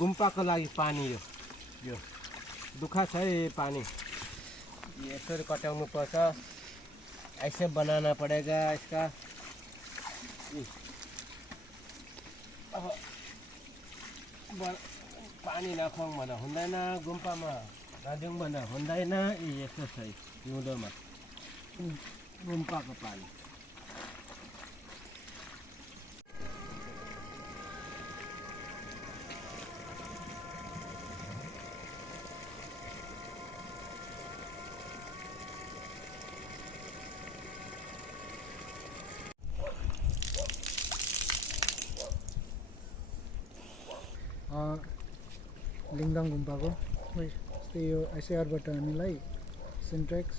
गुम्पाको लागि पानी यो दुःख छ है पानी यसरी कटाउनु पर्छ ऐसे बनाना पड़ेगा इसका पानी नखाउँ भन्दा हुँदैन गुम्पामा राँध्यौँ भन्दा हुँदैन यस्तो छ हिउँदोमा गुम्पाको पानी लिङदङ गुम्पाको जस्तै यो आइसिआरबाट हामीलाई सिन्टेक्स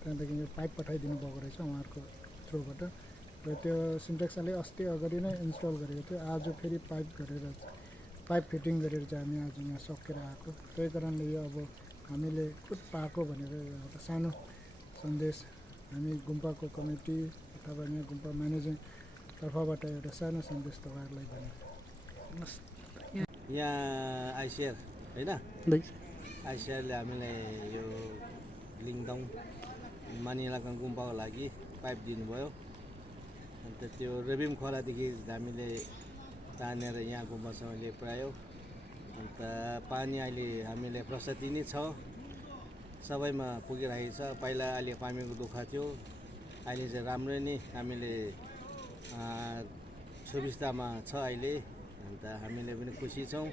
त्यहाँदेखि यो पाइप पठाइदिनु भएको रहेछ उहाँहरूको थ्रुबाट र त्यो सिन्टेक्स अलिक अस्ति अगाडि नै इन्स्टल गरेको थियो आज फेरि पाइप फिटिङ गरेर चाहिँ हामी आज यहाँ सकेर आएको त्यही कारणले यो अब हामीले खुद पाएको भनेर एउटा सानो सन्देश हामी गुम्पाको कमिटी अथवा यहाँ गुम्पा म्यानेजिङ तर्फबाट एउटा सानो सन्देश तपाईँहरूलाई भने यहाँ आइसिआर होइन आइसिआरले हामीलाई यो लिङदङ मानिलाका गुम्पाको लागि पाइप दिनुभयो अन्त त्यो रेबिम खोलादेखि हामीले तानेर यहाँ गुम्पासम्म ल्याइ पुर्यायो अन्त पानी अहिले हामीले प्रशस्ति नै छ सबैमा पुगिरहेको छ पहिला अहिले पानीको दुःख थियो अहिले चाहिँ राम्रै नै हामीले सुविस्तामा छ अहिले अन्त हामीले पनि खुसी छौँ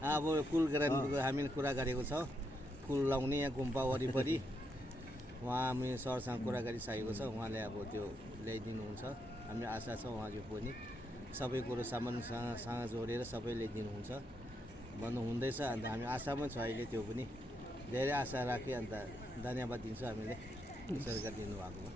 अब पुल ग्रान्डको हामीले कुरा गरेको छ पुल लाउने यहाँ गुम्पा वरिपरि उहाँ हामी सरसँग कुरा गरिसकेको छ उहाँले अब त्यो ल्याइदिनुहुन्छ हामी आशा छ उहाँले पनि सबै कुरो सामानसँग जोडेर सबै ल्याइदिनुहुन्छ भन्नु हुँदैछ अन्त हामी आशामा छ अहिले त्यो पनि धेरै आशा राखेँ अन्त धन्यवाद दिन्छु हामीले सरकार दिनुभएकोमा